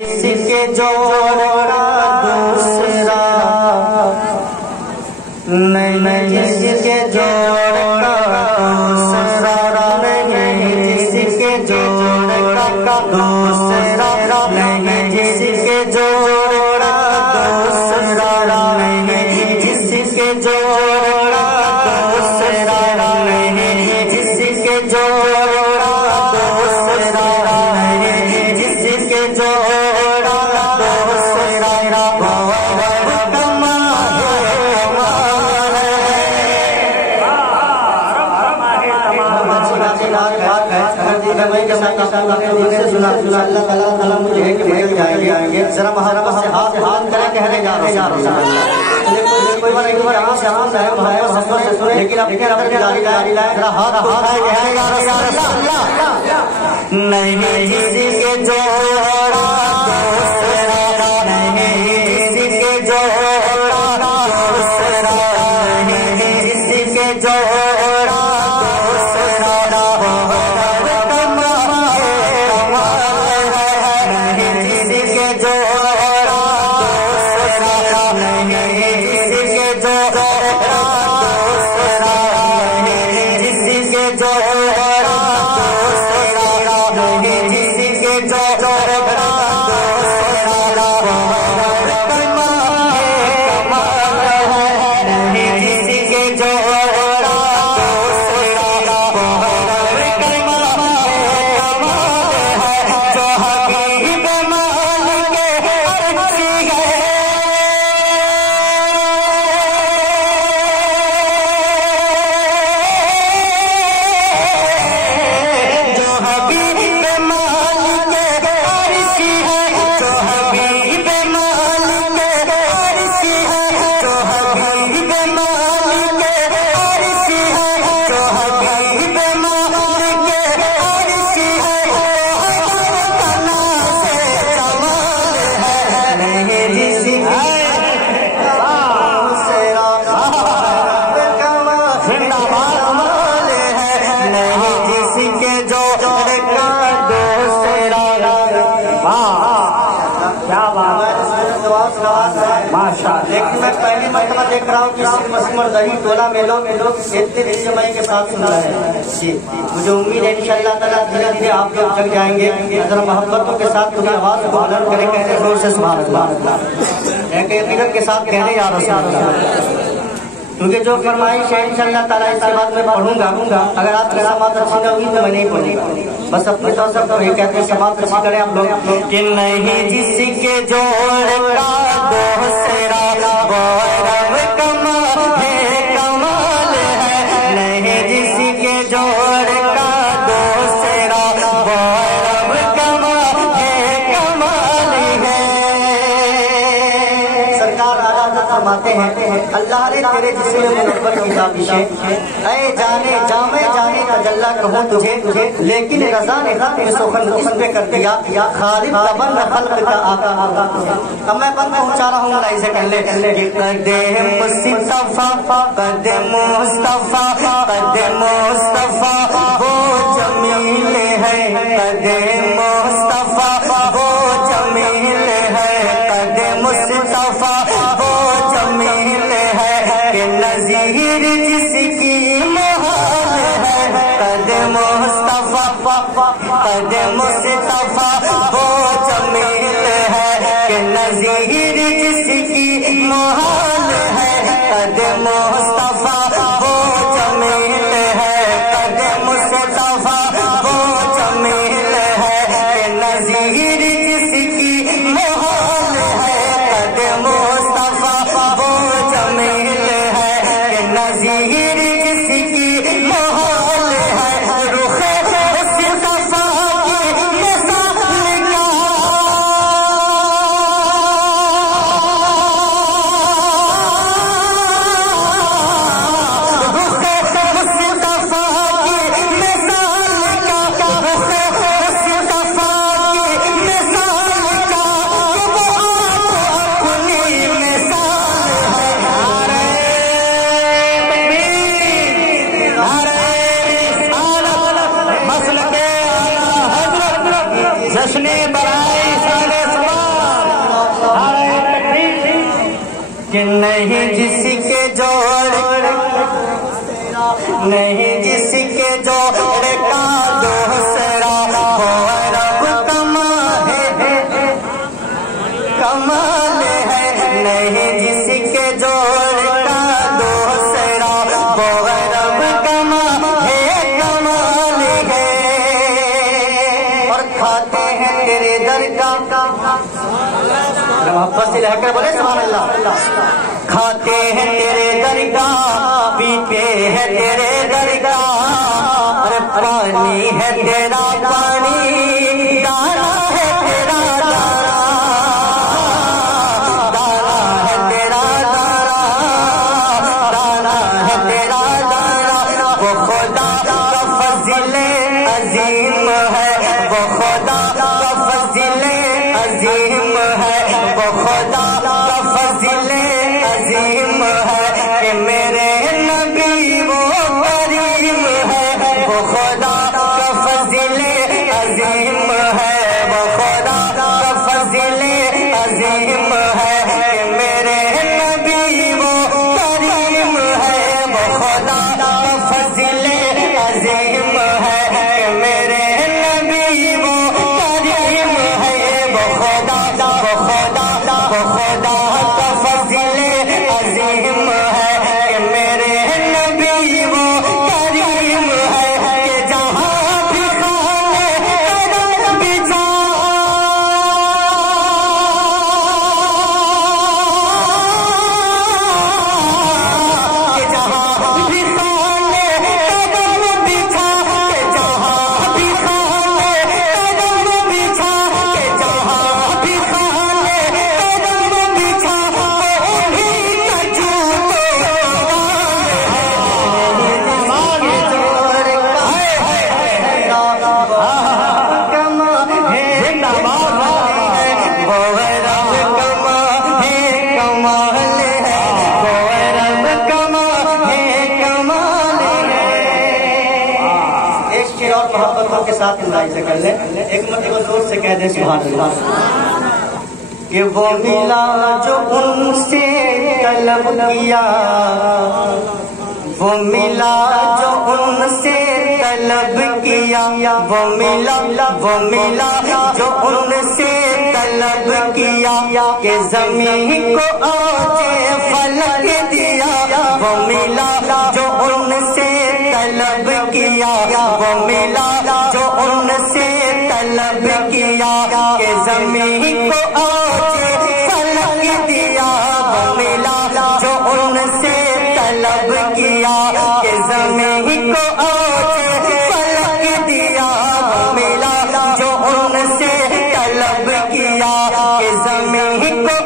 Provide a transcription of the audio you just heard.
کسی کے جوڑا دوسرا نہیں، کسی کے جوڑا دوسرا نہیں، کسی کے جوڑا دوسرا نہیں، کسی کے جوڑا دوسرا نہیں، کسی کے جوڑا دوسرا نہیں، کسی کے جوڑا دوسرا نہیں، کسی کے جوڑا اللہ تعالیٰ مجھے ہے کہ بھائی آئیں گے ذرا محرم سے ہاتھ کریں کہنے جا رہے کوئی بار ایک بار یہاں سے ہاتھ ہے محبت سے سنے لیکن اپنے رب جاری لائے ذرا ہاتھ اٹھائے کہنے جا رہے نہیں کسی کے جوڑا دوسرا نہیں، کسی کے جوڑا دوسرا نہیں، کسی کے جوڑا لیکن میں پہلی مرتبہ دیکھ رہا ہوں کہ مسلم مردہی ٹولہ میں لوگ اتنے جمعی کے ساتھ سن رہے ہیں جی مجھے امید ہے انشاءاللہ تعالیٰ دھیرے دھیرے آپ لوگ جگ جائیں گے ذرا محبتوں کے ساتھ تمہیں آواز کو بلند کریں کہتے زور سے سبحان اللہ ایک یقیناً کے ساتھ کہنے یا رسول اللہ کیونکہ جو فرمائش ہے انشاءاللہ تعالیٰ اس کے بعد میں پڑھوں گا اگر آپ کی سماعت اچھی نہ ہوئی تو میں نہیں پڑھوں گا بس اپنے طور سے یہ کہتے ہیں سماعت اچھی کریں آپ لوگ کہ نہیں جس کے جوڑا دوسرا غورب کمال ہے نہیں جس کے جوڑا دوسرا غورب کمال ہے سرکار آغاز فرماتے ہیں اللہ نے تیرے جسم منور کی تابش اے جانے جامع جانے کا جلہ کہوں تجھے لیکن رضا نے ختم سخن اس پہ کر دیا خالق لبن خلق کا آقا اب میں بند پہنچا رہا ہوں اسے پہلے کہ قدم مصطفیٰ قدم مصطفیٰ قدم مصطفیٰ وہ جمیل ہے قدم مصطفیٰ وہ جمیل ہے قدم مصطفیٰ وہ جمیل ہے کہ نظیر جس کی محال ہے قدم مصطفیٰ قدم مصطفیٰ وہ جمیل ہے کہ نظیر جس کی محال ہے قدم مصطفیٰ وہ جمیل ہے قدم مصطفیٰ وہ جمیل ہے کہ نظیر جس کی محال ہے قدم مصطفیٰ وہ جمیل ہے کہ نظیر جس کی محال ہے رخ مصطفیٰ کی مثال کا کہ نہیں جس کے جوڑ نہیں جس کے جوڑ کا دوسرا وہ رب کمال ہے نہیں جس کے جوڑ کا دوسرا وہ رب کمال ہے اور کھاتے ہیں تیرے در کا محبت سے لہ کر بولے سبحان اللہ کھاتے ہیں تیرے درگاہ پیتے ہیں تیرے درگاہ اور پانی ہے تیرا پانی دانا ہے تیرا دانا دانا ہے تیرا دانا دانا ہے تیرا دانا وہ خدا کا فضل عظیم ہے وہ خدا کا فضل عظیم ہے وہ خدا کا فضل عظیم ہے کہ میرے نبی وہ کریم ہے وہ خدا کا فضل عظیم ہے وہ خدا کا فضل عظیم ہے کہ میرے نبی وہ کریم ہے وہ خدا کا فضل عظیم ہے کہ میرے نبی وہ کریم ہے وہ خدا کا فضل عظیم ہے کہ میرے نبی وہ کریم ہے کہ جہاں بھی خانے قدم بچھا کہ جہاں بھی خانے قدم بچھا کہ جہاں بھی خانے قدم بچھا کہ جہاں بھی خانے قدم بچھا کے ساتھ انداز سے کر لیں ایک مرتبہ زور سے کہہ دیں سبحان اللہ کہ وہ ملا جو ان سے طلب کیا وہ ملا جو ان سے طلب کیا وہ ملا جو ان سے طلب کیا کہ زمین کو آج فلک دیا وہ ملا جو ان سے طلب کیا وہ ملا جو ان سے طلب کیا کہ زمین کو آج فلک دیا وہ ملا جو ان سے طلب کیا کہ زمین کو آج فلک دیا وہ ملا جو ان سے طلب کیا کہ زمین کو